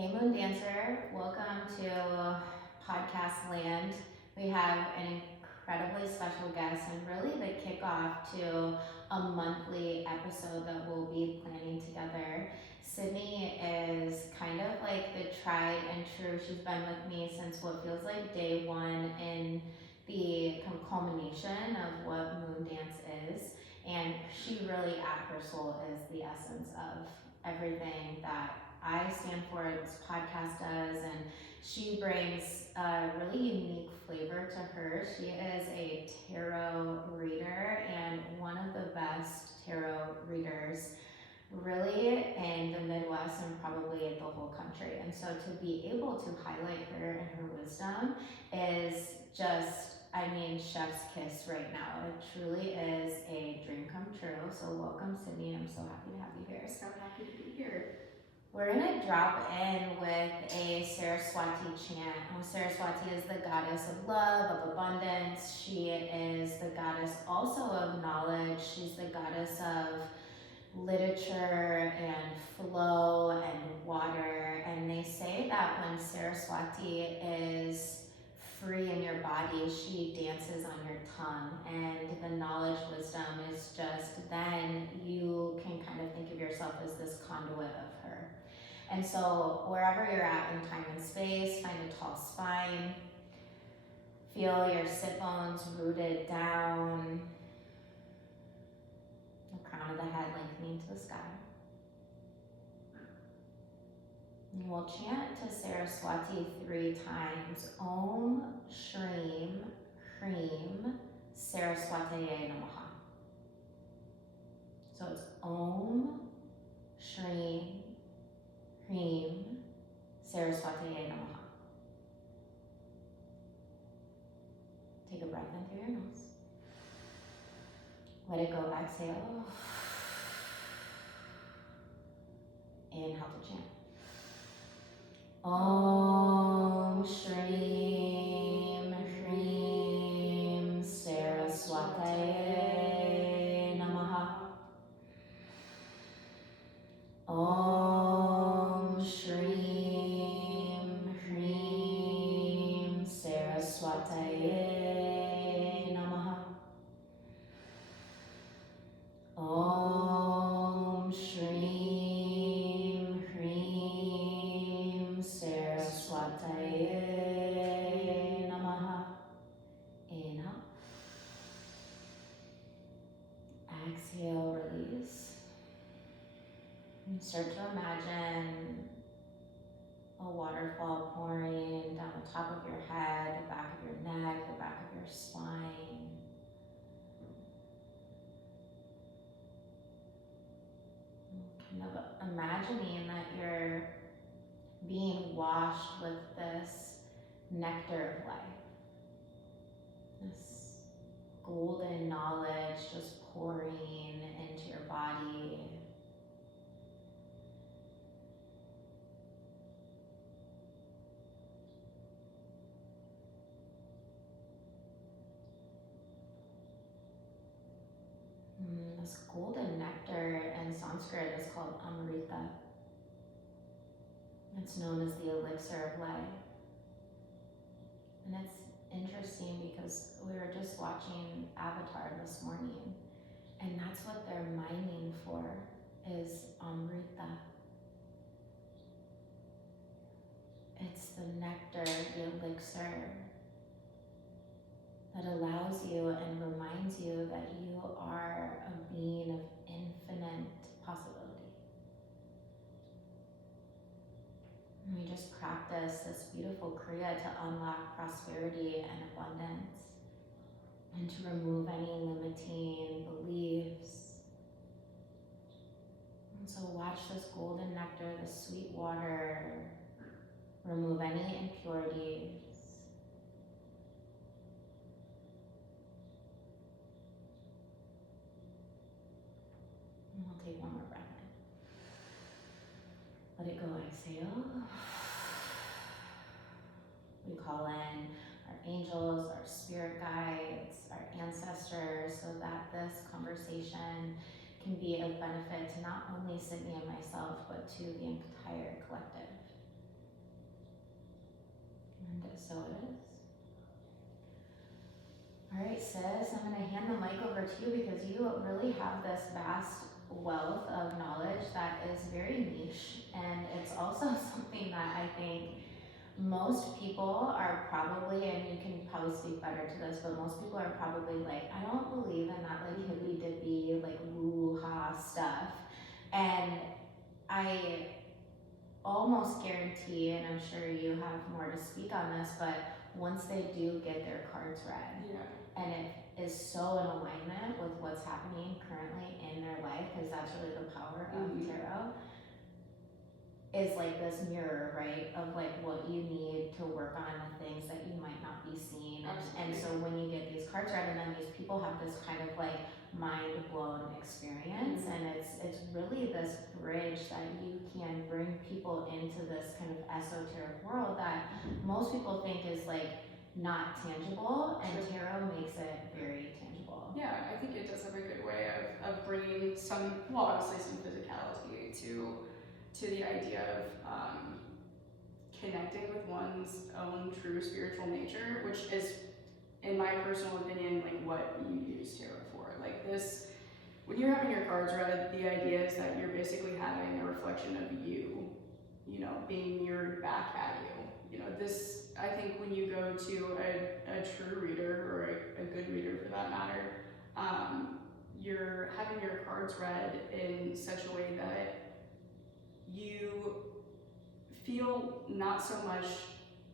Hey Moon Dancer, welcome to Podcast Land. We have an incredibly special guest and really the kickoff to a monthly episode that we'll be planning together. Sydney is kind of like the tried and true. She's been with me since what feels like day one in the culmination of what Moon Dance is. And she really at her soul is the essence of everything that I stand for, this podcast does, and she brings a really unique flavor to her. She is a tarot reader and one of the best tarot readers really in the Midwest and probably the whole country. And so to be able to highlight her and her wisdom is just, chef's kiss right now. It truly is a dream come true. So welcome, Sydney. I'm so happy to have you here. So happy to be here. We're gonna drop in with a Saraswati chant. Saraswati is the goddess of love, of abundance. She is the goddess also of knowledge. She's the goddess of literature and flow and water. And they say that when Saraswati is free in your body, she dances on your tongue, and the knowledge wisdom is just then you can kind of think of yourself as this conduit of her. And so wherever you're at in time and space, find a tall spine, feel your sit bones rooted down, the crown of the head lengthening to the sky. And we'll chant to Saraswati 3 times. Om Shreem Hreem Saraswataye Namaha. So it's Om Shreem Hreem Saraswataye Namaha. Take a breath in through your nose. Let it go, exhale. Inhale to chant. Om Shreem Hreem Saraswataye Namaha. Om Shreem Hreem Saraswataye Namaha. Om Shreem Hreem Saraswataye Namaha. Inhale. Exhale, release. And start to imagine a waterfall pouring down the top of your head, the back of your neck, the back of your spine. Kind of imagining that you're being washed with this nectar of life, this golden knowledge just pouring into your body. This golden nectar in Sanskrit is called Amrita. It's known as the elixir of life. And it's interesting because we were just watching Avatar this morning, and that's what they're mining for, is Amrita. It's the nectar, the elixir that allows you and reminds you that you are a being of infinite possibility. And we just practice this beautiful Kriya to unlock prosperity and abundance and to remove any limiting beliefs. And so watch this golden nectar, this sweet water, remove any impurities. We'll take one more breath in. Let it go, exhale. We call in our angels, our spirit guides, our ancestors, so that this conversation can be of benefit to not only Sydney and myself, but to the entire collective. And so it is. All right, sis, I'm going to hand the mic over to you because you really have this vast wealth of knowledge that is very niche, and it's also something that I think most people are probably, and you can probably speak better to this, but most people are probably like, I don't believe in that like hippy dippy, like woo-ha stuff. And I almost guarantee, and I'm sure you have more to speak on this, but once they do get their cards read, and it is so in alignment with what's happening currently in their life, because that's really the power of tarot, is like this mirror, right, of like what you need to work on, the things that you might not be seeing. And so when you get these cards read, and then these people have this kind of like mind blown experience, and it's really this bridge that you can bring people into this kind of esoteric world that most people think is like not tangible, and tarot makes it very tangible. Yeah, I think it does have a good way of bringing some, well, obviously some physicality to the idea of connecting with one's own true spiritual nature, which is, in my personal opinion, like what you use tarot for. Like this, when you're having your cards read, the idea is that you're basically having a reflection of you, you know, being mirrored back at you. You know, this, I think when you go to a true reader, or a good reader for that matter, you're having your cards read in such a way that you feel not so much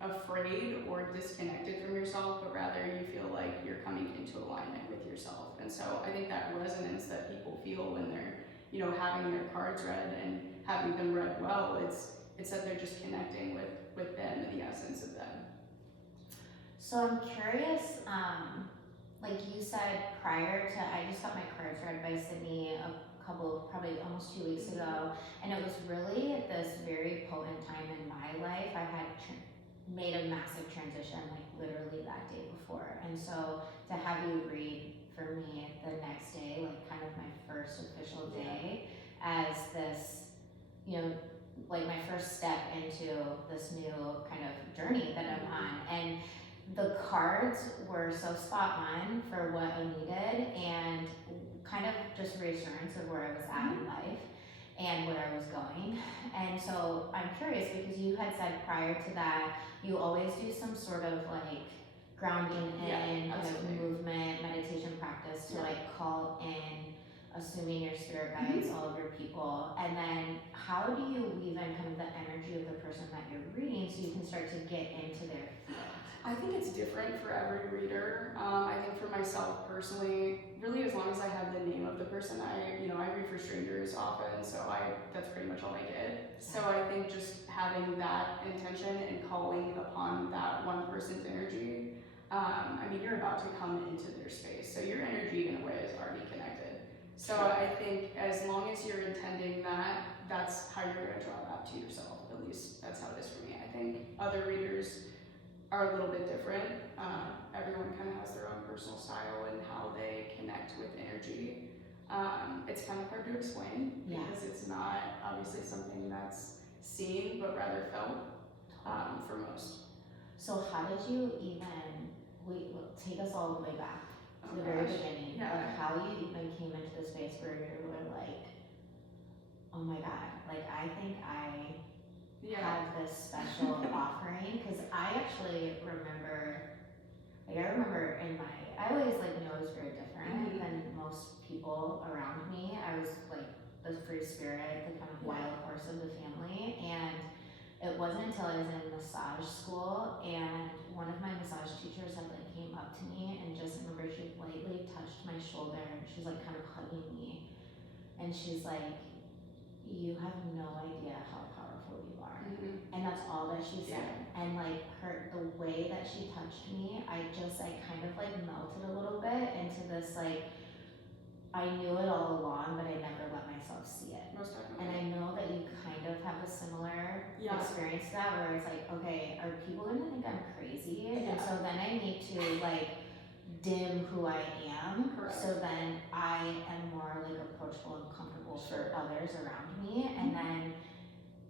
afraid or disconnected from yourself, but rather you feel like you're coming into alignment with yourself. And so I think that resonance that people feel when they're, you know, having their cards read and having them read well, it's that they're just connecting with them and the essence of them. So I'm curious, like you said prior to, I just got my cards read by Sydney probably almost 2 weeks ago, and it was really this very potent time in my life. I had made a massive transition, like literally that day before, and so to have you read for me the next day, like kind of my first official day, as this, you know, like my first step into this new kind of journey that I'm on, and the cards were so spot on for what I needed, and kind of just reassurance of where I was at in life and where I was going. And so I'm curious, because you had said prior to that you always do some sort of like grounding in, kind of movement, meditation practice to like call in, assuming your spirit guides, all of your people. And then how do you weave in kind of the energy of the person that you're reading so you can start to get into their field? I think it's different for every reader. I think for myself personally, really as long as I have the name of the person, I read for strangers often, so that's pretty much all I get. So I think just having that intention and calling upon that one person's energy, you're about to come into their space, so your energy in a way is already connected. So I think as long as you're intending that, that's how you're going to draw that to yourself. At least that's how it is for me. I think other readers are a little bit different. Everyone kind of has their own personal style and how they connect with energy. It's kind of hard to explain because it's not obviously something that's seen, but rather felt for most. So how did you even, take us all the way back to the very beginning of how you even came into the space where you were like, oh my God, like I think I have this special offering, because I actually remember, I always like knew I was very different than most people around me. I was like the free spirit, the kind of wild horse of the family, and it wasn't until I was in massage school and one of my massage teachers had like came up to me and just remember she lightly touched my shoulder and she was like kind of hugging me, and she's like, you have no idea how powerful you are. And that's all that she said. And like the way that she touched me, I kind of like melted a little bit into this like, I knew it all along, but I never let myself see it. Most definitely. And I know that you kind of have a similar experience to that, where it's like, okay, are people gonna think I'm crazy? And so then I need to like dim who I am. Correct. So then I am more like approachable and comfortable for others around me. And then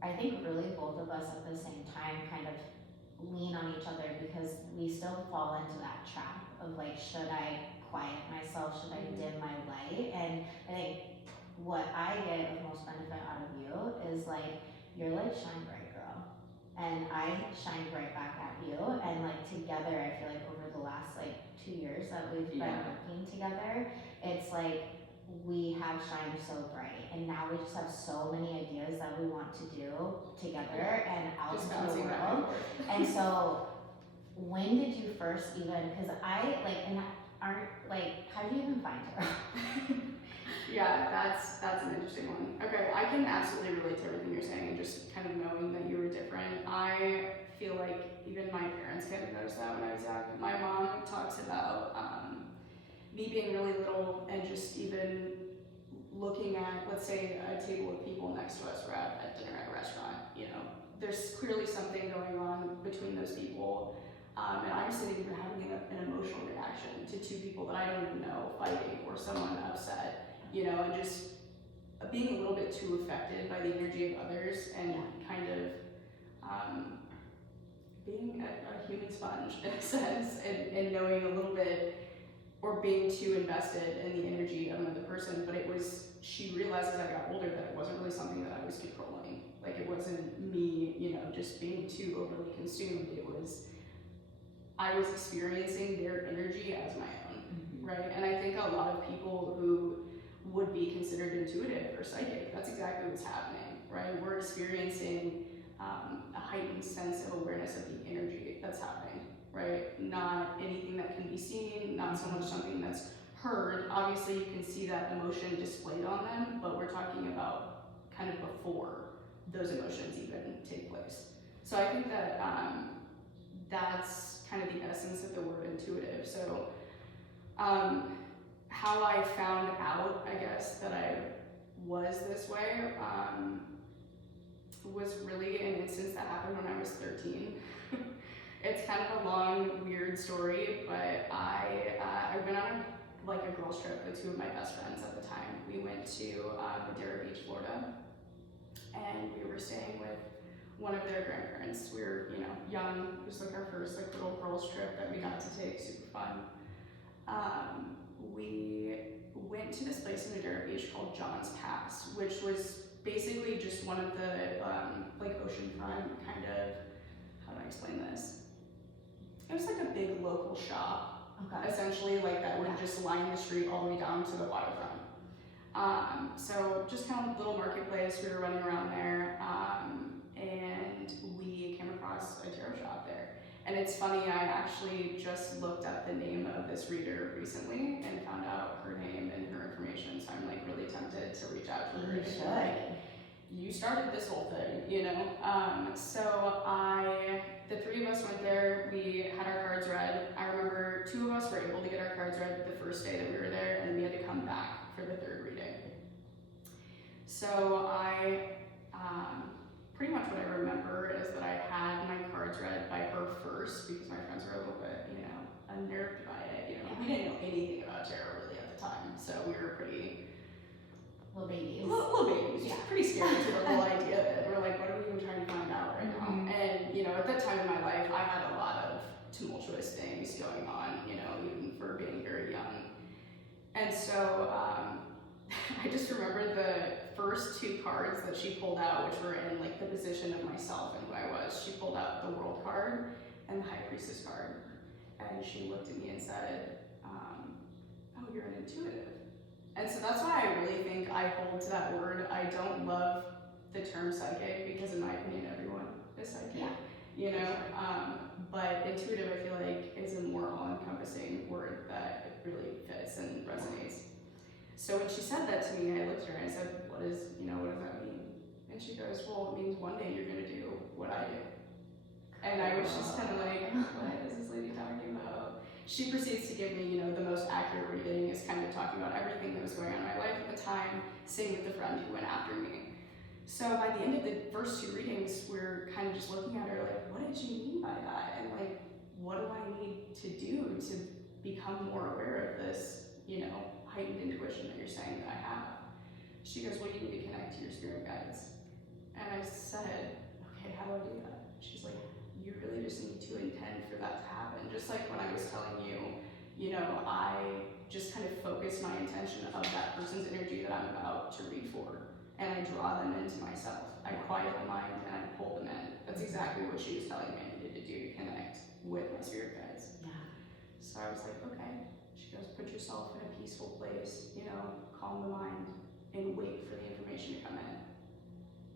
I think really both of us at the same time kind of lean on each other, because we still fall into that trap of like, should I quiet myself, should I dim my light? And I think what I get of most benefit out of you is like, you're like shine bright girl, and I shine right back at you, and like together I feel like over the last like 2 years that we've been working together, it's like we have shined so bright, and now we just have so many ideas that we want to do together and out Just into the bouncing back world. and forth. And so when did you first even, because I like, and aren't like, how do you even find her? Yeah, that's an interesting one. Okay, I can absolutely relate to everything you're saying, and just kind of knowing that you were different. I feel like even my parents kind of noticed that when I was young. My mom talks about me being really little and just even looking at, let's say, a table of people next to us. We're out at dinner at a restaurant. You know, there's clearly something going on between those people. And I'm sitting here having an emotional reaction to two people that I don't even know fighting, or someone upset, you know, and just being a little bit too affected by the energy of others, and kind of being a human sponge in a sense, and knowing a little bit, or being too invested in the energy of another person. But it was, she realized as I got older that it wasn't really something that I was controlling. Like, it wasn't me, you know, just being too overly consumed. It was, I was experiencing their energy as my own, right? And I think a lot of people who would be considered intuitive or psychic, that's exactly what's happening, right? We're experiencing a heightened sense of awareness of the energy that's happening, right? Not anything that can be seen, not so much something that's heard. Obviously, you can see that emotion displayed on them, but we're talking about kind of before those emotions even take place. So I think that that's kind of the essence of the word intuitive. So how I found out, I guess, that I was this way was really an instance that happened when I was 13. It's kind of a long, weird story, but I went on a girls trip with two of my best friends at the time. We went to Madeira Beach, Florida, and we were staying with one of their grandparents. We were, you know, young. It was like our first like little girls trip that we got to take, super fun. We went to this place in Madeira Beach called Unpacks, which was basically just one of the like oceanfront kind of, how do I explain this? It was like a big local shop, essentially, like that would just line the street all the way down to the waterfront. So just kind of little marketplace. We were running around there, and we came across a tarot shop there. And it's funny, I actually just looked up the name of this reader recently and found out her name and her information. So I'm like really tempted to reach out to her. You should. You started this whole thing, you know? So the three of us went there. We had our cards read. I remember two of us were able to get our cards read the first day that we were there, and then we had to come back for the third reading. So pretty much what I remember is that I had my cards read by her first, because my friends were a little bit, you know, unnerved by it. You know, we didn't know anything about tarot really at the time, so we were pretty little babies. Little babies, yeah, pretty scared to the whole idea of it. We're like, what are we even trying to find out right now? And you know, at that time in my life, I had a lot of tumultuous things going on, you know, even for being very young. And so I just remember the first two cards that she pulled out, which were in like the position of myself and who I was. She pulled out the World card and the High Priestess card, and she looked at me and said, "Oh, you're an intuitive." And so that's why I really think I hold to that word. I don't love the term psychic, because in my opinion, everyone is psychic. You know, but intuitive, I feel like, is a more all-encompassing word that really fits and resonates. So when she said that to me, I looked at her and I said, what does that mean? And she goes, well, it means one day you're gonna do what I do. And I was just kind of like, what is this lady talking about? She proceeds to give me, you know, the most accurate reading, is kind of talking about everything that was going on in my life at the time, same with the friend who went after me. So by the end of the first two readings, we're kind of just looking at her like, what did you mean by that? And like, what do I need to do to become more aware of this, you know, heightened intuition that you're saying that I have? She goes, well, you need to connect to your spirit guides. And I said, okay, how do I do that? She's like, you really just need for that to happen. Just like when I was telling you, you know, I just kind of focus my intention of that person's energy that I'm about to read for, and I draw them into myself. I quiet the mind and I pull them in. That's exactly what she was telling me I needed to do to connect with my spirit guides. Yeah. So I was like, okay. She goes, put yourself in a peaceful place, you know, calm the mind, and wait for the information to come in.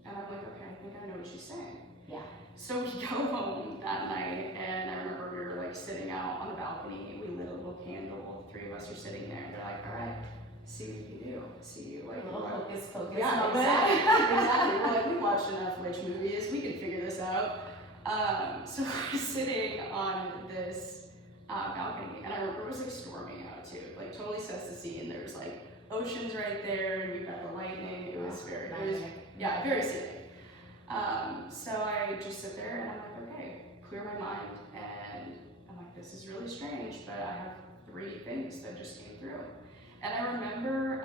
And I'm like, okay, I think I know what she's saying. Yeah. So we go home that night, and I remember we were like sitting out on the balcony. We lit a little candle. The three of us are sitting there, and they're like, all right, see what you can do. See, like, a little hocus pocus. yeah, exactly. Exactly. We're like, we watched enough witch movies. We can figure this out. So we're sitting on this balcony, and I remember it was like storming out too. Like totally sets the scene. There's like oceans right there, and we've got the lightning. It was very, yeah, very scenic. So I just sit there and I'm like, okay, clear my mind, and I'm like, this is really strange, but I have 3 things that just came through. And I remember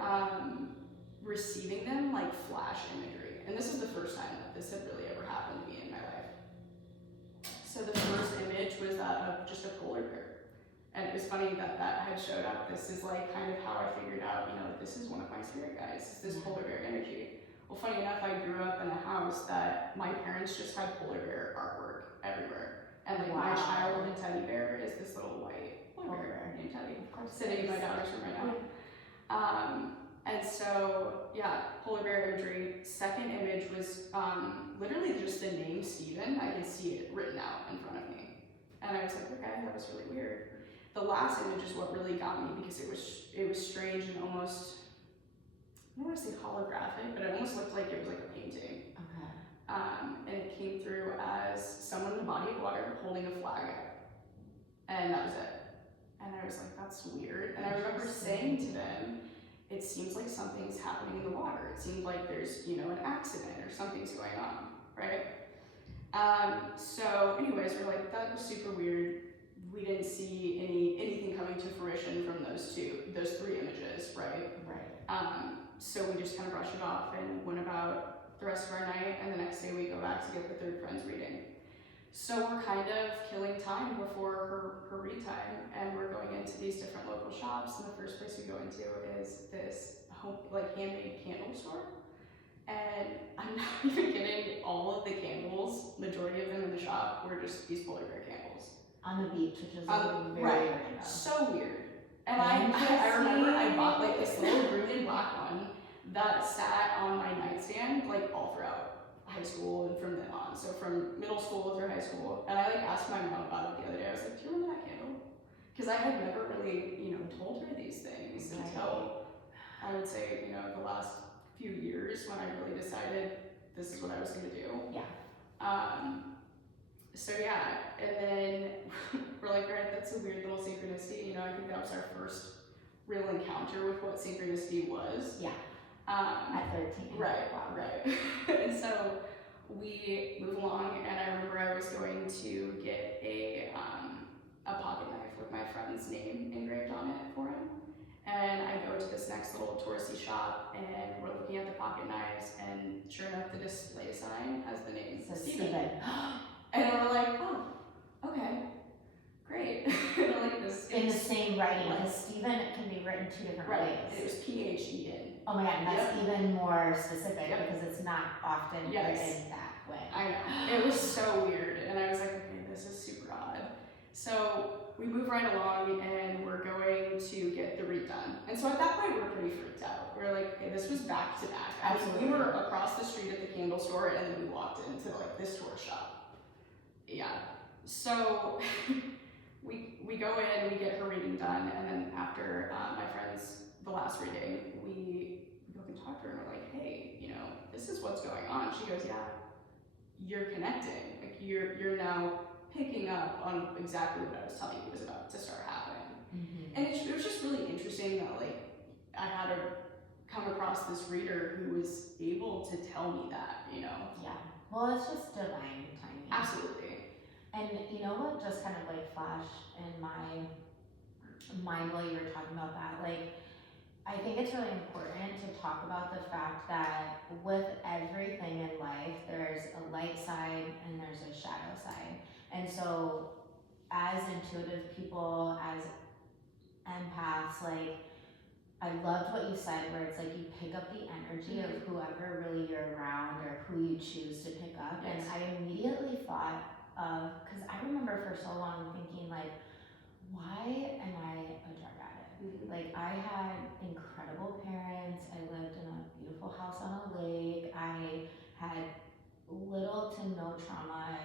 receiving them like flash imagery. And this is the first time that this had really ever happened to me in my life. So the first image was that of just a polar bear. And it was funny that that had showed up. This is like kind of how I figured out, you know, this is one of my spirit guides, this polar bear energy. Well, funny enough, I grew up in a house that my parents just had polar bear artwork everywhere. And like my childhood teddy bear is this little white polar bear named Teddy, sitting in my daughter's room right now. And so, yeah, polar bear imagery. Second image was literally just the name Stephen. I could see it written out in front of me. And I was like, okay, that was really weird. The last image is what really got me because it was strange and almost, I don't want to say holographic, but it almost looked like it was like a painting. Okay. And it came through as someone in a body of water holding a flag up. And that was it. And I was like, that's weird. And I remember saying to them, it seems like something's happening in the water. It seems like there's, you know, an accident or something's going on, right? So anyways, we're like, that was super weird. We didn't see anything coming to fruition from those 3 images, right? Right. So we just kind of brushed it off and went about the rest of our night, and the next day we go back to get the 3rd friend's reading. So we're kind of killing time before her read time, and we're going into these different local shops, and the first place we go into is this handmade candle store. And I'm not even kidding, all of the candles, majority of them in the shop, were just these polar bear candles. On the beach, which is very right. random. So weird. And I remember I bought like this little green and black one that sat on my nightstand like all throughout high school and from then on. So from middle school through high school. And I like asked my mom about it the other day. I was like, do you remember that candle? Because I had never really, you know, told her these things until I would say, you know, the last few years when I really decided this is what I was gonna do. Yeah. So yeah, and then we're like, all right, that's a weird little synchronicity. You know, I think that was our first real encounter with what synchronicity was. Yeah. At 13. Right, right. And so we move along, and I remember I was going to get a pocket knife with my friend's name engraved on it for him. And I go to this next little touristy shop, and we're looking at the pocket knives, and sure enough, the display sign has the name Stephen. And we're like, oh, okay, great. Like this in the same writing, because Stephen can be written 2 different ways. And it was P-H-E-N. Oh my god, and that's even more specific because it's not often written that way. I know. It was so weird, and I was like, okay, this is super odd. So we move right along, and we're going to get the read done. And so at that point, we were pretty freaked out. We were like, okay, this was back to back. Absolutely. We were across the street at the candle store, and then we walked into like this tourist shop. Yeah. So we go in and we get her reading done, and then after my friend's the last reading, we go and talk to her, and we're like, hey, you know, this is what's going on. She goes, yeah, you're connecting. Like you're now picking up on exactly what I was telling you was about to start happening. Mm-hmm. And it was just really interesting that like I had to come across this reader who was able to tell me that, you know. Yeah. Well, it's just divine timing. Absolutely. And you know what just kind of like flashed in my mind while you were talking about that? Like, I think it's really important to talk about the fact that with everything in life, there's a light side and there's a shadow side. And so as intuitive people, as empaths, like, I loved what you said, where it's like you pick up the energy of whoever really you're around or who you choose to pick up. Yes. And I immediately thought of, because I remember for so long thinking, like, why am I a drug addict? Like, I had incredible parents. I lived in a beautiful house on a lake. I had little to no trauma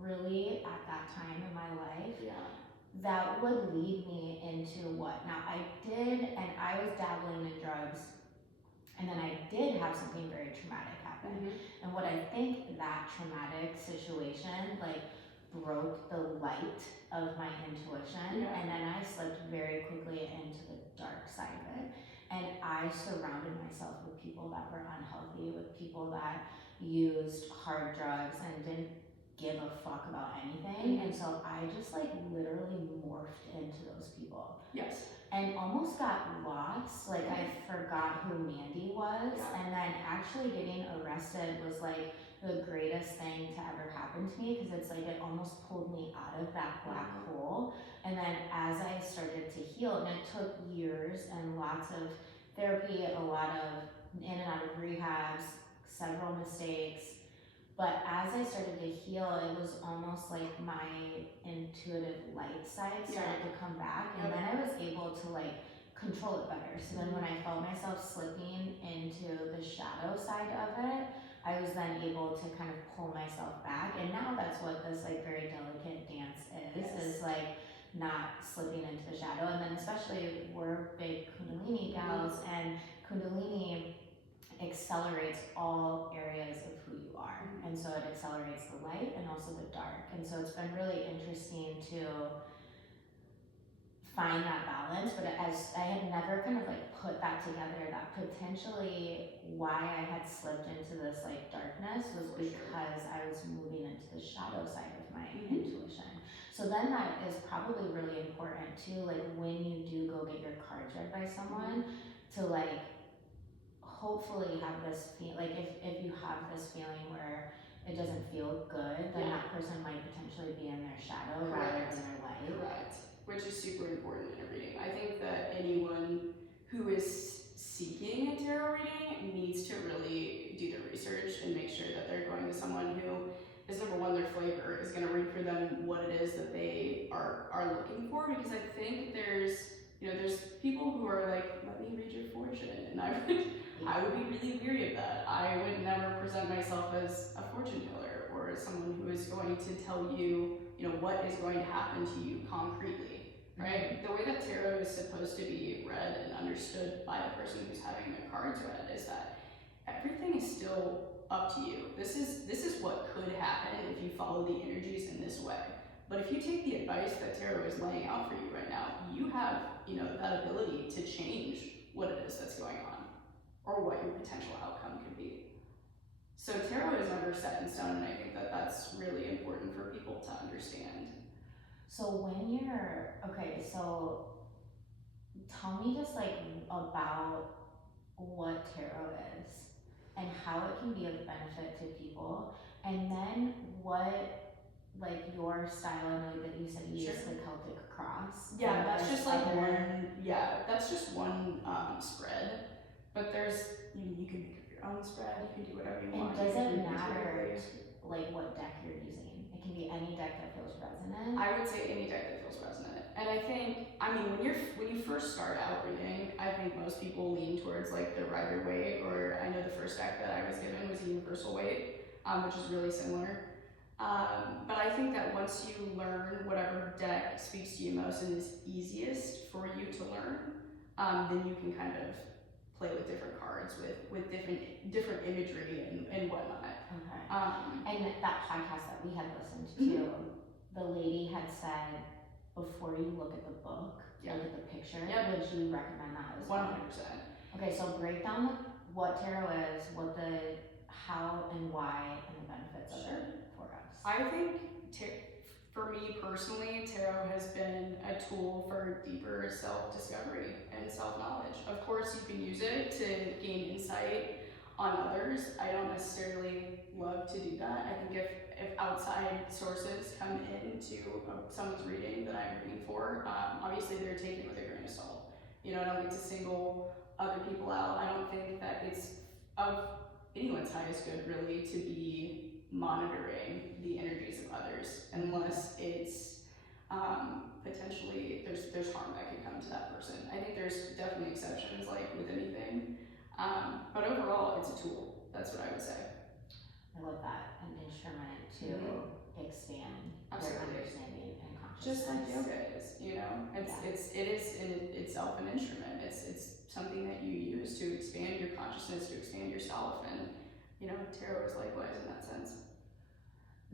really at that time in my life. Yeah. That would lead me into what? Now, I did, and I was dabbling in drugs, and then I did have something very traumatic happen. And what I think that traumatic situation, like, broke the light of my intuition, and then I slipped very quickly into the dark side of it. And I surrounded myself with people that were unhealthy, with people that used hard drugs and didn't give a fuck about anything. And so I just, like, literally morphed into those people. Yes. And almost got lost. Like, I forgot who Mandy was. And then actually getting arrested was, like, the greatest thing to ever happen to me, because it's like it almost pulled me out of that black hole. And then as I started to heal, and it took years and lots of therapy, a lot of in and out of rehabs, several mistakes. But as I started to heal, it was almost like my intuitive light side started to come back. And then I was able to, like, control it better. So then when I felt myself slipping into the shadow side of it, I was then able to kind of pull myself back. And now that's what this, like, very delicate dance is like, not slipping into the shadow. And then especially we're big Kundalini gals, and Kundalini accelerates all areas of who you are. And so it accelerates the light and also the dark. And so it's been really interesting to find that balance. But as I had never kind of, like, put that together, that potentially why I had slipped into this, like, darkness was because I was moving into the shadow side of my intuition. So then that is probably really important too, like, when you do go get your cards read by someone, to, like, hopefully have this feel, like, if you have this feeling where it doesn't feel good, then that person might potentially be in their shadow rather than their light. Correct. Which is super important in a reading. I think that anyone who is seeking a tarot reading needs to really do the research and make sure that they're going to someone who is, number one, their flavor, is going to read for them what it is that they are looking for. Because I think there's people who are like, let me read your fortune, and I would be really weary of that. I would never present myself as a fortune teller or as someone who is going to tell you, what is going to happen to you concretely, right? The way that tarot is supposed to be read and understood by the person who's having their cards read is that everything is still up to you. This is what could happen if you follow the energies in this way. But if you take the advice that tarot is laying out for you right now, you have, that ability to change what it is that's going on, or what your potential outcome could be. So tarot is never set in stone, and I think that that's really important for people to understand. So when you're, okay, so tell me just, like, about what tarot is and how it can be of benefit to people, and then what, like, your style, I know that you said you use the Celtic cross. Yeah, that's just like that's just one spread, but there's, you can make up your own spread, you can do whatever you want. And does it matter, like, what deck you're using? It can be any deck that feels resonant? I would say any deck that feels resonant. And I think, when you first start out reading, I think most people lean towards, like, the Rider-Waite, or I know the first deck that I was given was a Universal Waite, which is really similar. But I think that once you learn whatever deck speaks to you most and is easiest for you to learn, then you can kind of play with different cards, with different imagery and whatnot. Okay. And that podcast that we had listened to, the lady had said, before you look at the book, look at the picture. Would you recommend that as well? 100%. Okay, so break down what tarot is, what the how and why, and the benefits of it for us. I think, for me personally, tarot has been a tool for deeper self-discovery and self-knowledge. Of course, you can use it to gain insight on others. I don't necessarily love to do that. I think if outside sources come into someone's reading that I'm reading for, obviously they're taken with a grain of salt. You know, I don't get to single other people out. I don't think that it's of anyone's highest good really to be monitoring the energies of others unless it's potentially there's harm that can come to that person. I think there's definitely exceptions like with anything, but overall it's a tool. That's what I would say. I love that, an instrument to expand their understanding and consciousness. Just like yoga is, you know, it is in itself an instrument. It's something that you use to expand your consciousness, to expand yourself, and you know, tarot is likewise in that sense.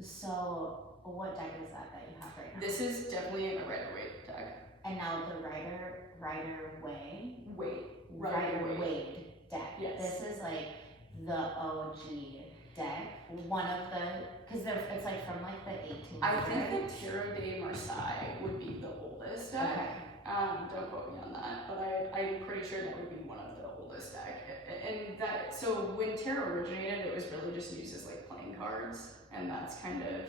So, what deck is that you have right now? This is definitely a Rider-Waite deck. And now the Rider-Waite deck. Yes. This is like the OG deck. One of the, because it's like from like the 1800s. I think the Tarot de Marseille would be the oldest deck. Okay. Don't quote me on that, but I'm pretty sure that would be one of the oldest deck. And that, so when tarot originated, it was really just used as like playing cards, and that's kind of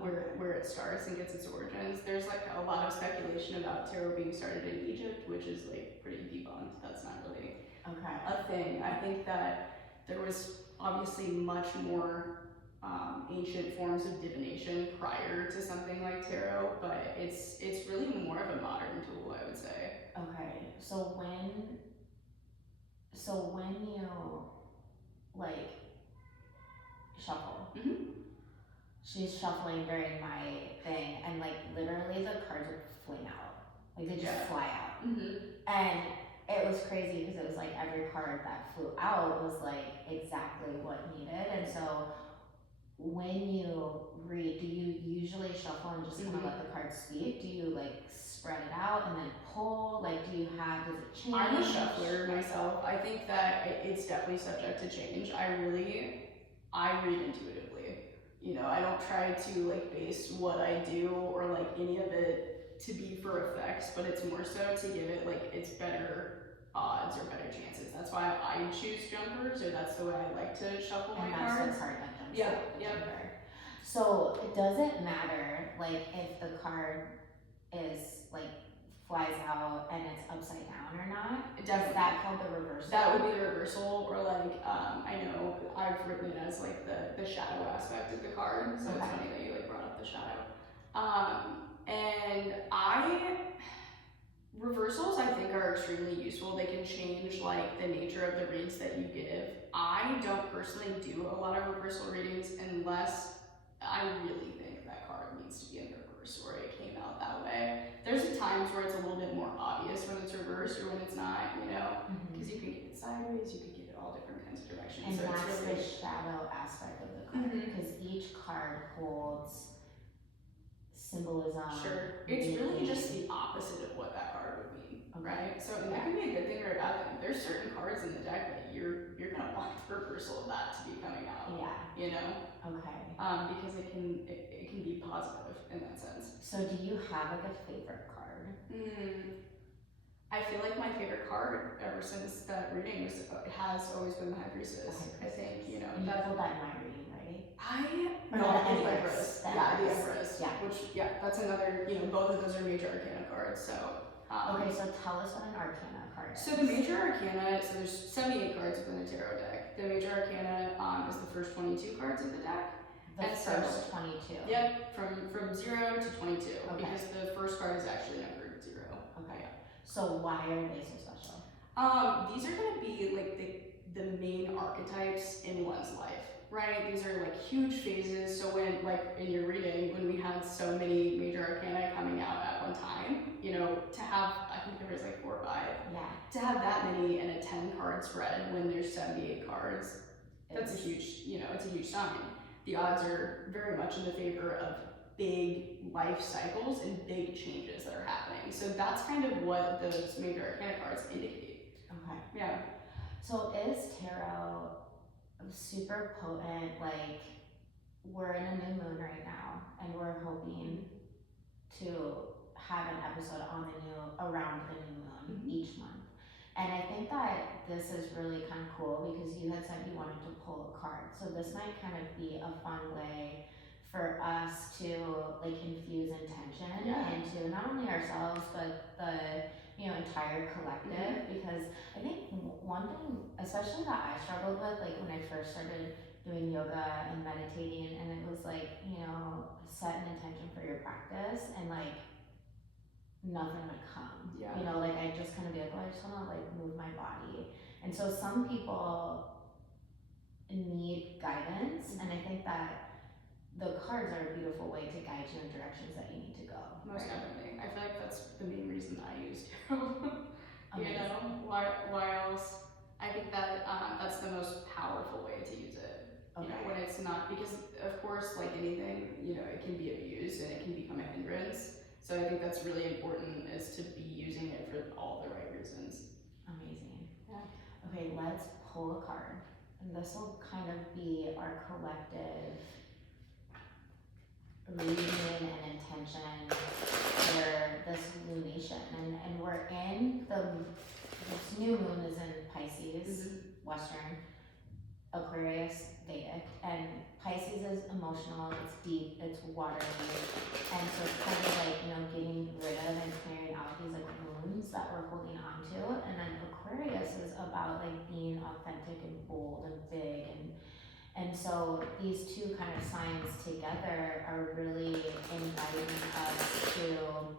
where it starts and gets its origins. There's like a lot of speculation about tarot being started in Egypt, which is like pretty debunked. That's not really a thing. I think that there was obviously much more ancient forms of divination prior to something like tarot, but it's really more of a modern tool, I would say. Okay, so when you like shuffle, she's shuffling during my thing, and like literally the cards would fling out, like they just fly out, and it was crazy because it was like every card that flew out was like exactly what needed. And so when you read, do you usually shuffle and just kind of let the cards speak? Do you like spread it out and then pull? Like, does it change? I'm a shuffler myself. I think that it's definitely subject to change. I read intuitively. You know, I don't try to like base what I do or like any of it to be for effects, but it's more so to give it like its better odds or better chances. That's why I choose jumpers, or that's the way I like to shuffle my cards. And that's the card that jumps Yeah, out, the jumper. So does it matter like if the card is like flies out and it's upside down or not? Definitely. Is that called the reversal? That would be the reversal, or like I know I've written it as like the shadow aspect of the card. So it's funny that you like brought up the shadow. And reversals I think are extremely useful. They can change like the nature of the reads that you give. I don't personally do a lot of reversal readings unless I really think that card needs to be in reverse or it came out that way. There's times where it's a little bit more obvious when it's reversed or when it's not, you know, because you can get it sideways, you can get it all different kinds of directions. And so that's it's really the shadow aspect of the card, because each card holds symbolism. Sure. It's really just the opposite of what that card would mean, right? So, and that can be a good thing or a bad thing. There's certain cards in the deck that you're gonna want the reversal of that to be coming out. Yeah. You know. Okay. Because it can be positive in that sense. So, do you have like a favorite card? I feel like my favorite card ever since that reading has always been the High Priestess. I think, you know. And you pulled that in my reading, right? The Empress. The Empress. Yeah. Which, that's another, you know, both of those are major arcana cards, so. Okay, so tell us what an arcana card is. So the major arcana, so there's 78 cards within the tarot deck. The major arcana is the first 22 cards of the deck. The first 22? Yep, from 0 to 22, because Okay. the first card is actually numbered 0. Okay. So why are they so special? These are going to be like the main archetypes in one's life, right? These are like huge phases. So when, like in your reading, when we had so many major arcana coming out at one time, you know, to have, I think there was like 4 or 5. Yeah. To have that many in a 10 card spread when there's 78 cards, that's a huge, you know, it's a huge sign. The odds are very much in the favor of big life cycles and big changes that are happening. So that's kind of what those major arcana cards indicate. Okay. Yeah. So is tarot super potent? Like, we're in a new moon right now, and we're hoping to have an episode around the new moon each month. And I think that this is really kind of cool because you had said you wanted to pull a card. So this might kind of be a fun way for us like infuse intention Yeah. into not only ourselves but the entire collective, because I think one thing especially that I struggled with, like when I first started doing yoga and meditating, and it was like, set an intention for your practice and like nothing would come. Yeah. Like I just kind of be like, oh, I just want to like move my body. And so some people need guidance, and I think that the cards are a beautiful way to guide you in directions that you need to go. Most right? definitely. I feel like that's the main reason that I use tarot. Amazing. Why else? I think that that's the most powerful way to use it. Okay. When it's not, because of course, like anything, it can be abused and it can become a hindrance. So I think that's really important, is to be using it for all the right reasons. Amazing. Yeah. Okay, let's pull a card. And this will kind of be our collective reading and intention for this lunation. And we're in this new moon is in Pisces, Western, Aquarius, Vedic, and Pisces is emotional, it's deep, it's watery, and so it's kind of like, getting rid of and clearing out these like wounds that we're holding on to. And then Aquarius is about like being authentic and bold and big, and so these two kind of signs together are really inviting us to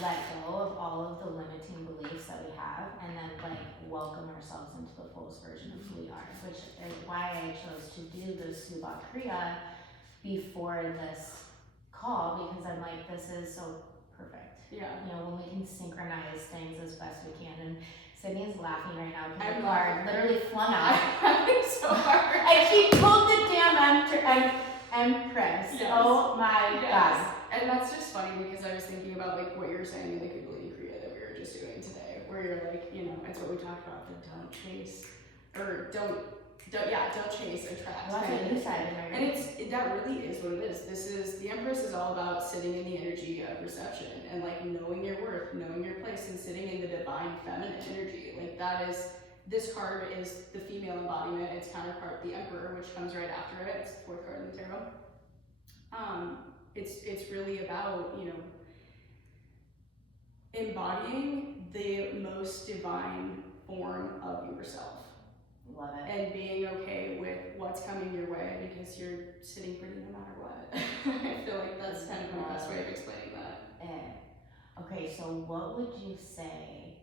let go of all of the limiting beliefs that we have, and then like welcome ourselves into the fullest version of who we are, which is why I chose to do the Subha Kriya before this call, because I'm like, this is so perfect. Yeah. When we can synchronize things as best we can. And Sydney is laughing right now because I'm the card literally flung out. I'm laughing so hard. And she pulled the damn Empress. Yes. Oh my god. And that's just funny, because I was thinking about like what you're saying in the Kundalini Kriya that we were just doing today, where you're like, it's what we talked about, the don't chase, or don't chase, attract. Well, that's what you said. And that really is what it is. The Empress is all about sitting in the energy of reception and like knowing your worth, knowing your place, and sitting in the divine feminine energy. Like this card is the female embodiment. Its counterpart, the Emperor, which comes right after it. It's the fourth card in the tarot. It's really about, embodying the most divine form of yourself. Love it. And being okay with what's coming your way, because you're sitting pretty no matter what. I feel like that's kind of my best way of explaining that. Okay, so what would you say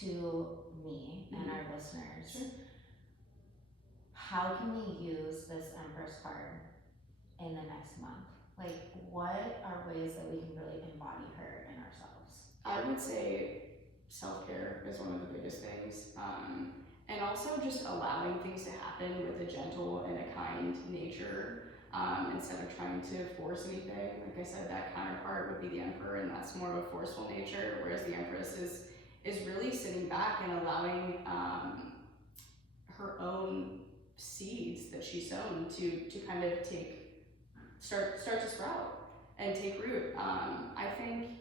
to me and our listeners? Sure. How can we use this Empress card in the next month? Like, what are ways that we can really embody her in ourselves? I would say self-care is one of the biggest things. And also just allowing things to happen with a gentle and a kind nature, instead of trying to force anything. Like I said, that counterpart would be the Emperor, and that's more of a forceful nature, whereas the Empress is really sitting back and allowing her own seeds that she's sown to kind of start to sprout and take root. I think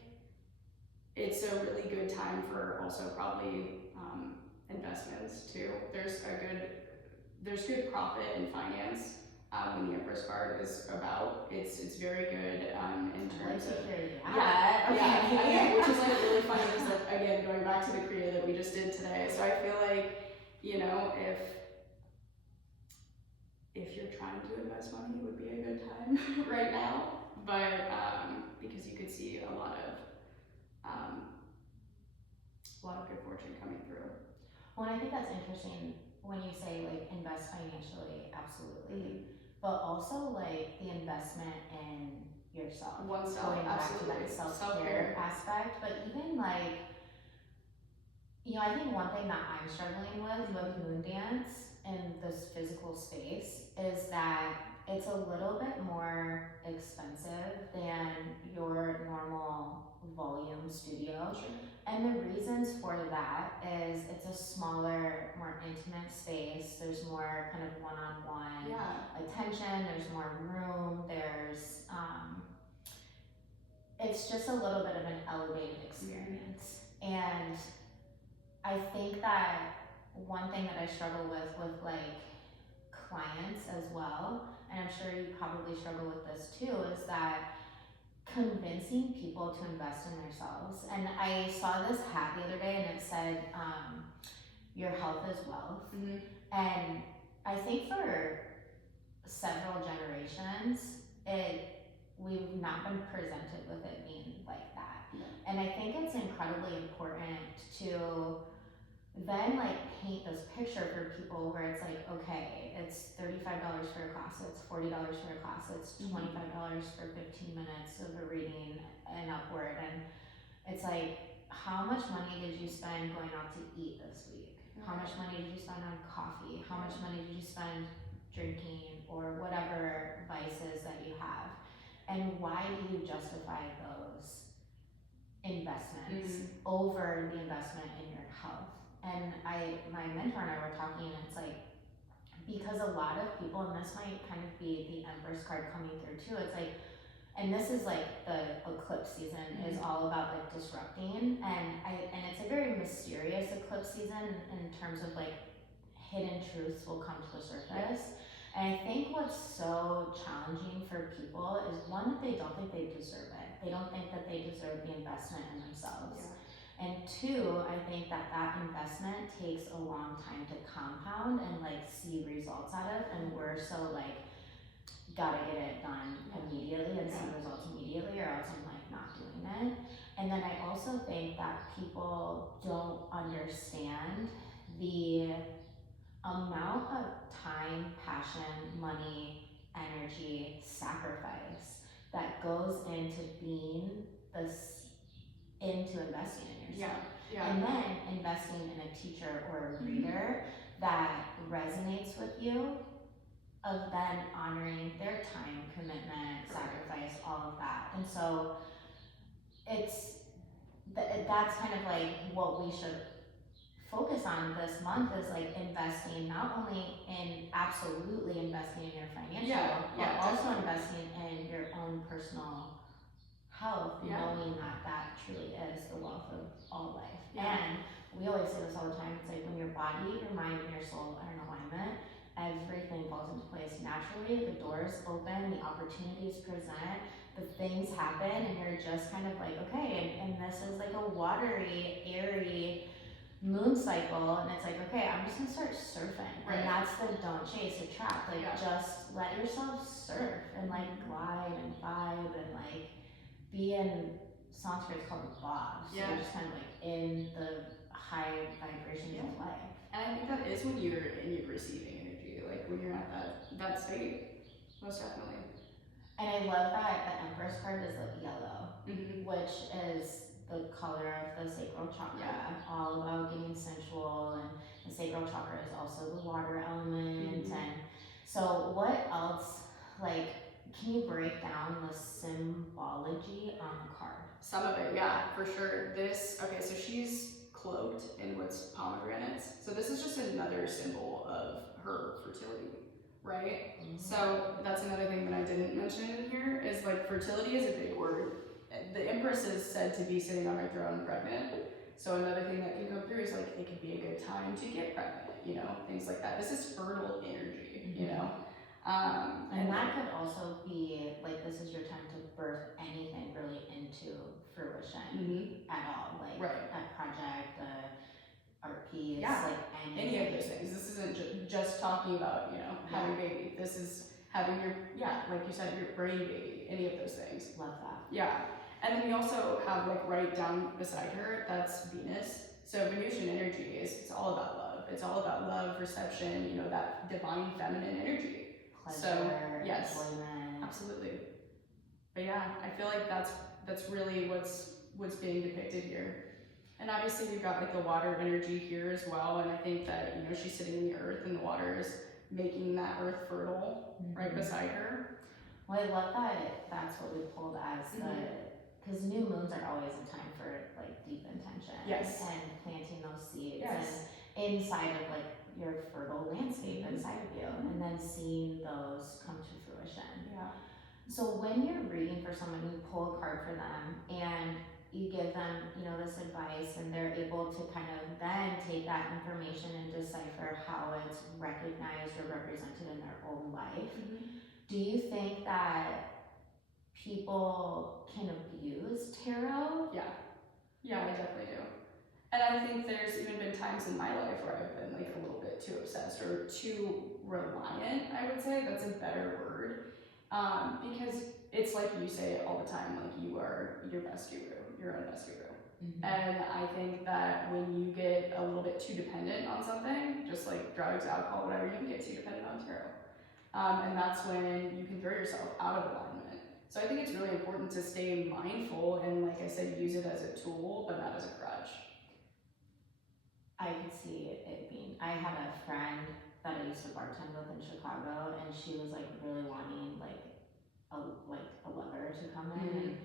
it's a really good time for also probably investments too. There's good profit in finance when the Empress card is about. It's very good in terms of which is like really funny, because like, again, going back to the Kriya that we just did today. So I feel like, if you're trying to invest money, it would be a good time right now. But because you could see a lot of good fortune coming through. Well, I think that's interesting when you say like invest financially, absolutely, but also like the investment in yourself, oneself, going back absolutely. to that self-care aspect. But even like, I think one thing that I'm struggling with moon dance in this physical space is that it's a little bit more expensive than your normal volume studio. Sure. And the reasons for that is it's a smaller, more intimate space. There's more kind of one-on-one attention. There's more room. There's it's just a little bit of an elevated experience. And I think that one thing that I struggle with like clients as well and I'm sure you probably struggle with this too, is that convincing people to invest in themselves. And I saw this hat the other day and it said, your health is wealth. Mm-hmm. And I think for several generations, we've not been presented with it being like that. Yeah. And I think it's incredibly important to then like paint this picture for people where it's like, okay, it's $35 for a class, it's $40 for a class, it's $25 for 15 minutes of a reading and upward. And it's like, how much money did you spend going out to eat this week? How much money did you spend on coffee? How much money did you spend drinking or whatever vices that you have? And why do you justify those investments over the investment in your health? And my mentor and I were talking, and it's like, because a lot of people, and this might kind of be the Empress card coming through too, it's like, and this is like the eclipse season is all about like disrupting, and it's a very mysterious eclipse season in terms of like hidden truths will come to the surface. And I think what's so challenging for people is one, that they don't think they deserve it. They don't think that they deserve the investment in themselves. And two, I think that investment takes a long time to compound and like see results out of, and we're so like, gotta get it done immediately and see results immediately, or else I'm like not doing it. And then I also think that people don't understand the amount of time, passion, money, energy, sacrifice that goes into into investing in yourself. And then investing in a teacher or a reader that resonates with you, of then honoring their time, commitment, sacrifice, all of that. And so that's kind of like what we should focus on this month, is like investing, not only in absolutely investing in your financial, but also investing in your own personal health, knowing that truly is the wealth of all life. And we always say this all the time, it's like when your body, your mind, and your soul are in alignment, everything falls into place naturally. The doors open, the opportunities present, the things happen, and you're just kind of like, okay, and this is like a watery, airy moon cycle, and it's like, okay, I'm just gonna start surfing. And that's the don't chase, attract. Like just let yourself surf and like glide and vibe and like be in Sanskrit, it's called the bob. So you're just kind of like in the high vibrations of life. And I think that is when you're in your receiving energy, like when you're at that state, most definitely. And I love that the Empress card is like yellow, which is the color of the sacral chakra, all about getting sensual, and the sacral chakra is also the water element. And so what else, like, can you break down the symbology on the card? Some of it, for sure. Okay, so she's cloaked in what's pomegranates. So this is just another symbol of her fertility, right? So that's another thing that I didn't mention in here, is like fertility is a big word. The Empress is said to be sitting on her throne pregnant. So another thing that can come through is like, it could be a good time to get pregnant, things like that. This is fertile energy, and that could also be like, this is your time to birth anything really into fruition at all, like a project, a art piece, like any of those things. This isn't just talking about having a baby. This is having your like you said, your brain baby. Any of those things. Love that. And then we also have like right down beside her, that's Venus. So Venusian energy it's all about love. It's all about love, reception, that divine feminine energy. Pleasure, yes, enjoyment. Absolutely. But I feel like that's really what's being depicted here. And obviously we've got like the water energy here as well, and I think that she's sitting in the earth, and the water is making that earth fertile right beside her. Well, I love that that's what we pulled as because new moons are always a time for like deep intention. Yes. And planting those seeds. Yes. And inside of like your fertile landscape inside of you, and then seeing those come to fruition. So when you're reading for someone, you pull a card for them and you give them, this advice, and they're able to kind of then take that information and decipher how it's recognized or represented in their own life. Do you think that people can abuse tarot? Yeah, I definitely do. And I think there's even been times in my life where I've been like a little bit too obsessed or too reliant, I would say. That's a better word. Because it's like you say all the time, like you are your best guru, your own best guru. And I think that when you get a little bit too dependent on something, just like drugs, alcohol, whatever, you can get too dependent on tarot. And that's when you can throw yourself out of alignment. So I think it's really important to stay mindful and, like I said, use it as a tool, but not as a crutch. I could see it being. I had a friend that I used to bartend with in Chicago, and she was like really wanting like a lover to come in. And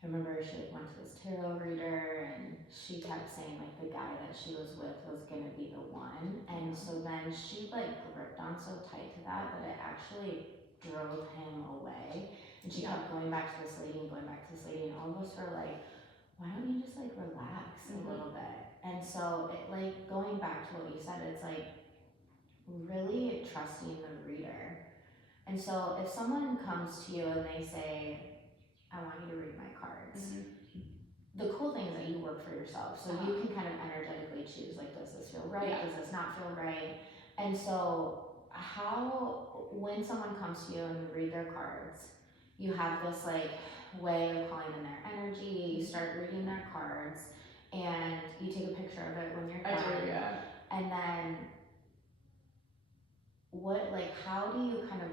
I remember she like went to this tarot reader, and she kept saying like the guy that she was with was gonna be the one. And so then she like gripped on so tight to that it actually drove him away. And she kept going back to this lady and going back to this lady, and all of us were like, why don't you just like relax a little bit? And so it like going back to what you said, it's like really trusting the reader. And so if someone comes to you and they say, I want you to read my cards, the cool thing is that you work for yourself. So you can kind of energetically choose, like, does this feel right? Does this not feel right? And so when someone comes to you and you read their cards, you have this like way of calling in their energy, you start reading their cards, and you take a picture of it when you're done. I do, yeah. And then how do you kind of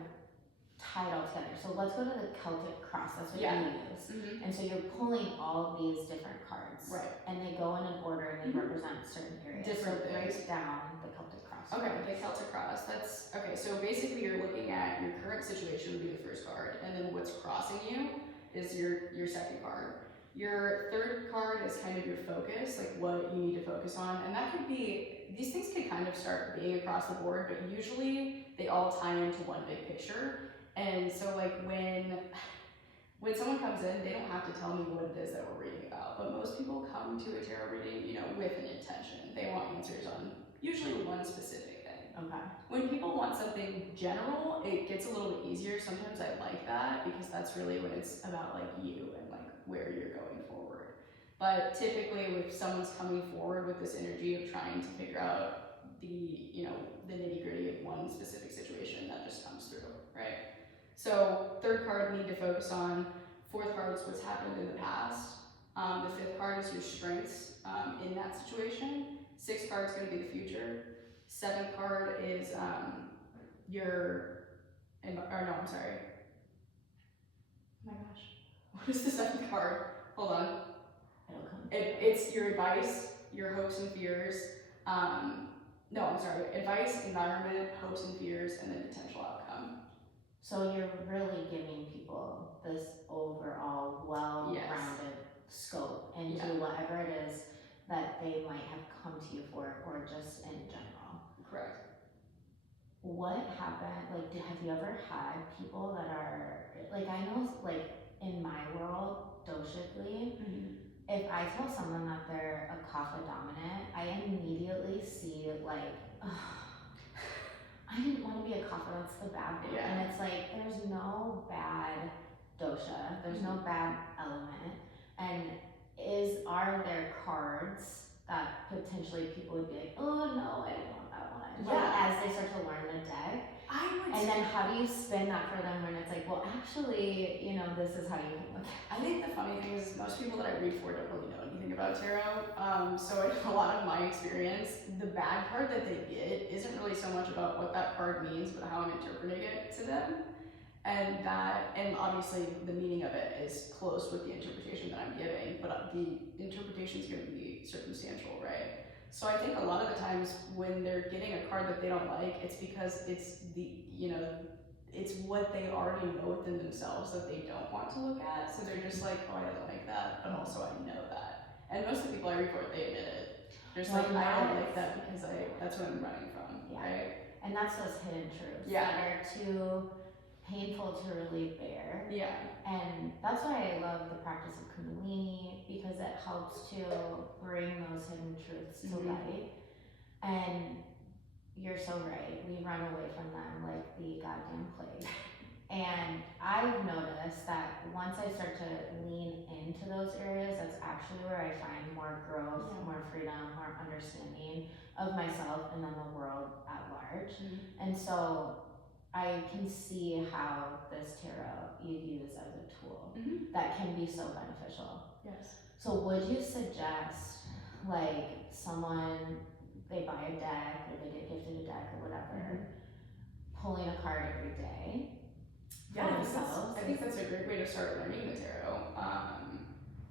tie it all together? So let's go to the Celtic cross, that's what you use. And so you're pulling all these different cards. Right. And they go in an order and they represent certain areas. Different so things. Break down the Celtic cross. Okay, the Celtic cross. That's okay. So basically, you're looking at your current situation would be the first card, and then what's crossing you is your second card. Your third card is kind of your focus, like what you need to focus on, and that could be, these things could kind of start being across the board, but usually they all tie into one big picture. And so like when someone comes in, they don't have to tell me what it is that we're reading about, but most people come to a tarot reading, with an intention. They want answers on usually one specific thing. Okay. When people want something general, it gets a little bit easier. Sometimes I like that because that's really when it's about like you and like where you're going forward. But typically if someone's coming forward with this energy of trying to figure out the nitty gritty of one specific situation, that just comes through, right? So third card, need to focus on. Fourth card is what's happened in the past. The fifth card is your strengths in that situation. Sixth card is going to be the future. Seventh card is I'm sorry. Oh my gosh. What is the seventh card? Hold on. It'll come. It's your advice, your hopes and fears. Advice, environment, hopes and fears, and then potential outcome. So you're really giving people this overall well-rounded scope into whatever it is that they might have come to you for, or just in general. Correct. What happened, like, have you ever had people that are, like, I know, like, in my world, doshically, if I tell someone that they're a kapha dominant, I immediately see, like, I didn't want to be a kapha, that's the bad one. Yeah. And it's like, there's no bad dosha, there's no bad element, and are there cards that potentially people would be like, oh no, I didn't want that one. Like, as they start to learn the deck. And then how do you spin that for them when it's like, well, actually, this is how you can look at it. I think the funny thing is most people that I read for don't really know anything about tarot. So in a lot of my experience, the bad card that they get isn't really so much about what that card means, but how I'm interpreting it to them. And obviously the meaning of it is close with the interpretation that I'm giving, but the interpretation is going to be circumstantial, right? So I think a lot of the times when they're getting a card that they don't like, it's because it's it's what they already know within themselves that they don't want to look at. So they're just like, oh, I don't like that, but also I know that. And most of the people I read for, they admit it. They're just like, I don't like that because that's what I'm running from, right? And that's those hidden truths that are too painful to really bear. Yeah. And that's why I love the practice of Kundalini, because it helps to bring those hidden truths to light. And you're so right. We run away from them like the goddamn plague. And I've noticed that once I start to lean into those areas, that's actually where I find more growth, more freedom, more understanding of myself and then the world at large. And so I can see how this tarot you use as a tool that can be so beneficial. Yes. So would you suggest, like, someone, they buy a deck or they get gifted a deck or whatever, pulling a card every day? Yeah, I think that's a great way to start learning the tarot.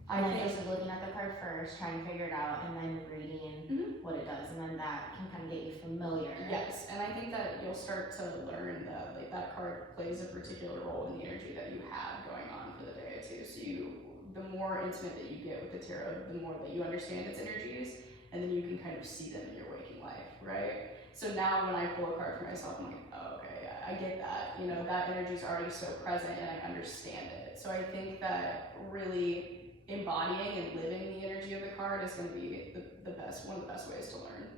I think just looking at the card first, trying to figure it out, and then reading what it does, and then that can kind of get you familiar. Yes, and I think that you'll start to learn that like that card plays a particular role in the energy that you have going on for the day too. So the more intimate that you get with the tarot, the more that you understand its energies, and then you can kind of see them in your waking life, right? So now when I pull a card for myself, I'm like, oh, okay, I get that. You know, that energy is already so present and I understand it. So I think that really embodying and living the energy of the card is going to be one of the best ways to learn.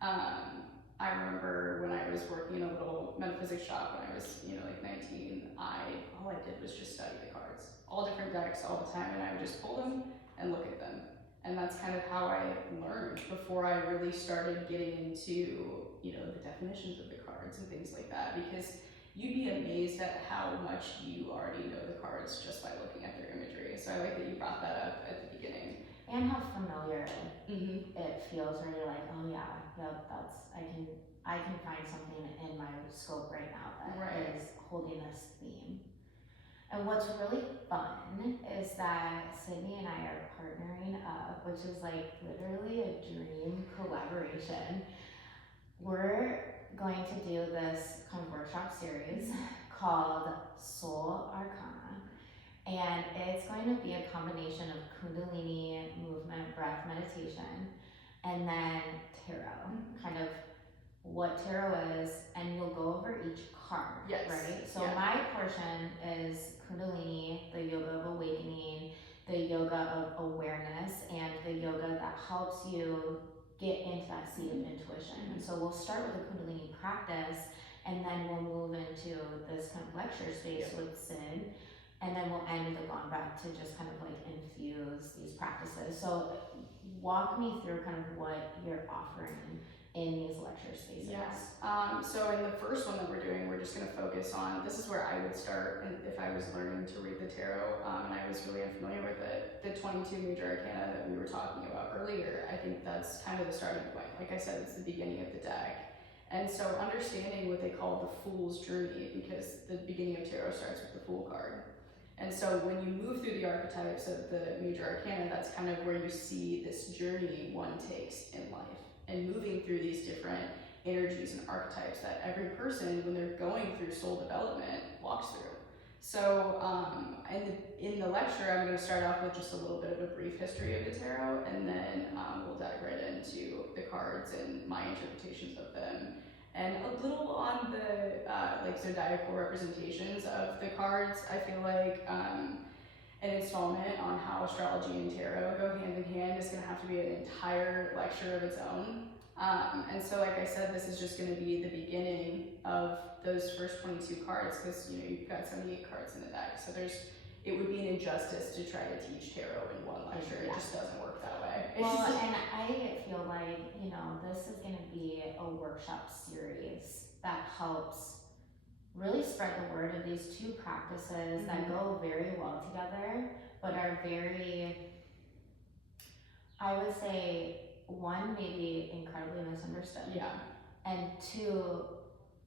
I remember when I was working in a little metaphysics shop when I was, like 19, all I did was just study the cards. All different decks all the time, and I would just pull them and look at them. And that's kind of how I learned before I really started getting into, the definitions of the cards and things like that, because you'd be amazed at how much you already know the cards just by looking at their imagery. So I like that you brought that up at the beginning. And how familiar it feels, where you're like, oh yeah, yep, I can find something in my scope right now that is holding this theme. And what's really fun is that Sydney and I are partnering up, which is like literally a dream collaboration. We're going to do this kind of workshop series called Soul Arcana. And it's going to be a combination of Kundalini movement, breath, meditation, and then tarot, kind of what tarot is, and you'll go over each card, right? So my portion is Kundalini, the yoga of awakening, the yoga of awareness, and the yoga that helps you get into that seat of intuition. And so we'll start with a Kundalini practice, and then we'll move into this kind of lecture space with Sid, and then we'll end with a gone back to just kind of like infuse these practices. So walk me through kind of what you're offering in these lecture spaces. Yes. So in the first one that we're doing, we're just going to focus on, this is where I would start and if I was learning to read the tarot, and I was really unfamiliar with it, the 22 major arcana that we were talking about earlier. I think that's kind of the starting point. Like I said, it's the beginning of the deck. And so understanding what they call the Fool's Journey, because the beginning of tarot starts with the Fool card. And so when you move through the archetypes of the major arcana, that's kind of where you see this journey one takes in life, and moving through these different energies and archetypes that every person, when they're going through soul development, walks through. So in the lecture, I'm going to start off with just a little bit of a brief history of the tarot, and then we'll dive right into the cards and my interpretations of them, and a little on the zodiacal representations of the cards. I feel like an installment on how astrology and tarot go hand in hand is going to have to be an entire lecture of its own. And so, like I said, this is just going to be the beginning of those first 22 cards, because you've got 78 cards in the deck. So it would be an injustice to try to teach tarot in one lecture. It just doesn't work that way. Well, and I feel like, this is going to be a workshop series that helps really spread the word of these two practices that go very well together, but are very, I would say, one, maybe incredibly misunderstood. Yeah. And two,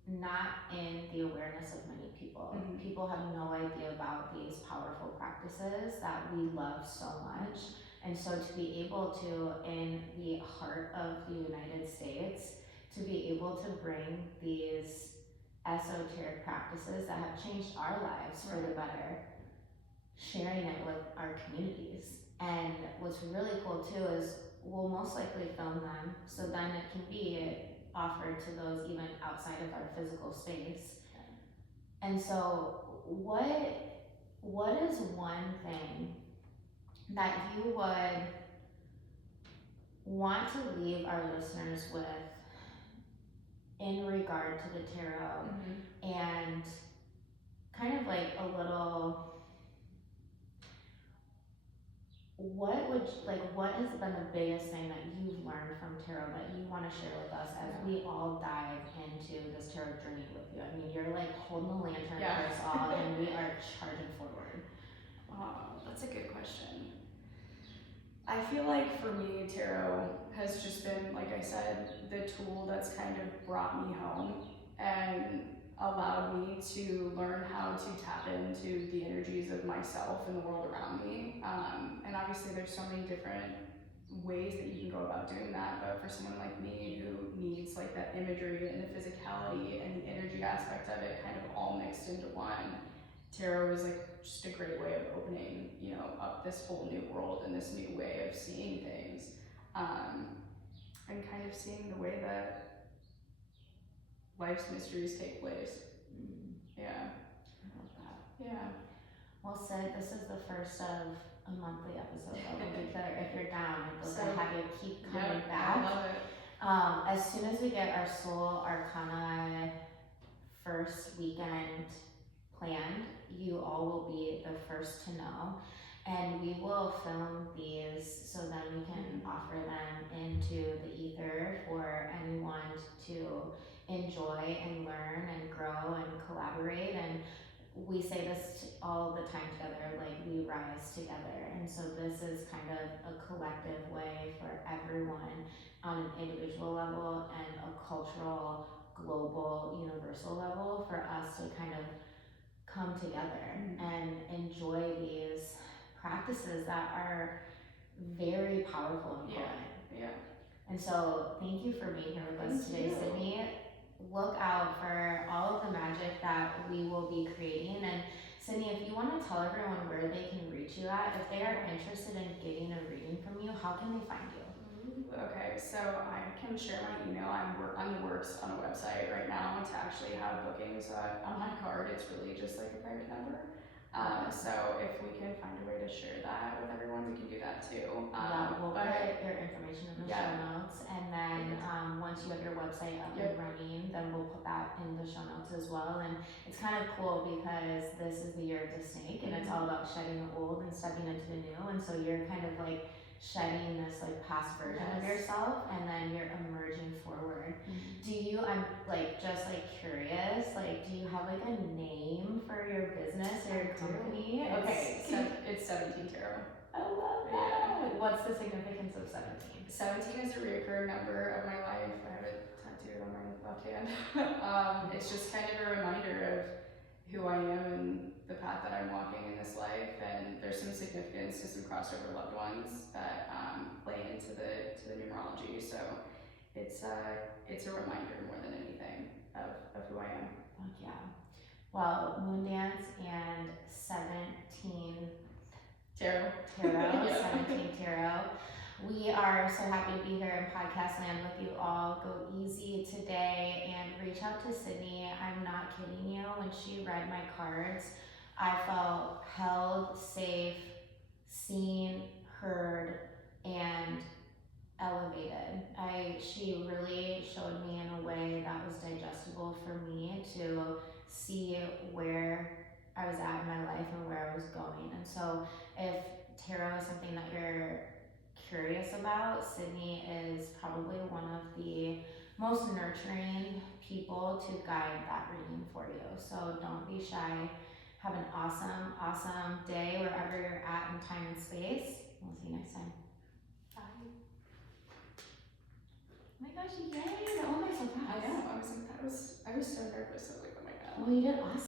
not in the awareness of many people. People have no idea about these powerful practices that we love so much. And so to be able to, in the heart of the United States, to be able to bring these esoteric practices that have changed our lives for the better, sharing it with our communities. And what's really cool too is we'll most likely film them, so then it can be offered to those even outside of our physical space. And so what is one thing that you would want to leave our listeners with in regard to the tarot, and kind of like a little, what has been the biggest thing that you've learned from tarot that you want to share with us as we all dive into this tarot journey with you? I mean, you're like holding the lantern for us all, and we are charging forward. That's a good question. I feel like for me, tarot has just been, like I said, the tool that's kind of brought me home and allowed me to learn how to tap into the energies of myself and the world around me. And obviously there's so many different ways that you can go about doing that, but for someone like me who needs like that imagery and the physicality and the energy aspect of it kind of all mixed into one, tarot is like just a great way of opening, you know, up this whole new world and this new way of seeing things, and kind of seeing the way that life's mysteries take place. Yeah. I love that. Yeah. Well, Sid, this is the first of a monthly episode that we'll do together. If you're down, I'd love to have you keep coming back. I love it. As soon as we get our Soul Arcana first weekend planned, you all will be the first to know. And we will film these so then we can offer them into the ether for anyone to enjoy and learn and grow and collaborate. And we say this all the time together, like we rise together. And so this is kind of a collective way for everyone on an individual level and a cultural, global, universal level for us to kind of come together and enjoy these practices that are very powerful and potent. Yeah. And so thank you for being here with us today, Sydney. Look out for all of the magic that we will be creating. And Sydney, if you want to tell everyone where they can reach you at, if they are interested in getting a reading from you, how can they find you? Okay, so I can share my email. I'm on the works on a website right now to actually have bookings on my card. It's really just like a private number. So if we can find a way to share that with everyone, we can do that too. We'll put your information in the show notes, and then once you have your website up and running, then we'll put that in the show notes as well. And it's kind of cool because this is the year of the snake, and it's all about shedding the old and stepping into the new. And so you're kind of like shedding this like past version of yourself, and then you're emerging forward. Do you, I'm like just like curious, like do you have like a name for your business or your company? It's 17 Tarot. I love that. What's the significance of 17? 17 is a reoccurring number of my life. I have it tattooed on my left hand. It's just kind of a reminder of who I am and the path that I'm walking in this life, and there's some significance to some crossover loved ones that play into the numerology. So it's a reminder more than anything of who I am. Fuck yeah. Well, Moon Dance and 17 Tarot. 17 Tarot. We are so happy to be here in podcast land with you all. Go easy today and reach out to Sydney. I'm not kidding you. When she read my cards, I felt held, safe, seen, heard, and elevated. She really showed me in a way that was digestible for me to see where I was at in my life and where I was going. And so if tarot is something that you're curious about, Sydney is probably one of the most nurturing people to guide that reading for you. So don't be shy. Have an awesome, awesome day wherever you're at in time and space. We'll see you next time. Bye. Oh my gosh, yay! That went by so fast. I know. I was so nervous. I was like, oh my god. Well, you did awesome.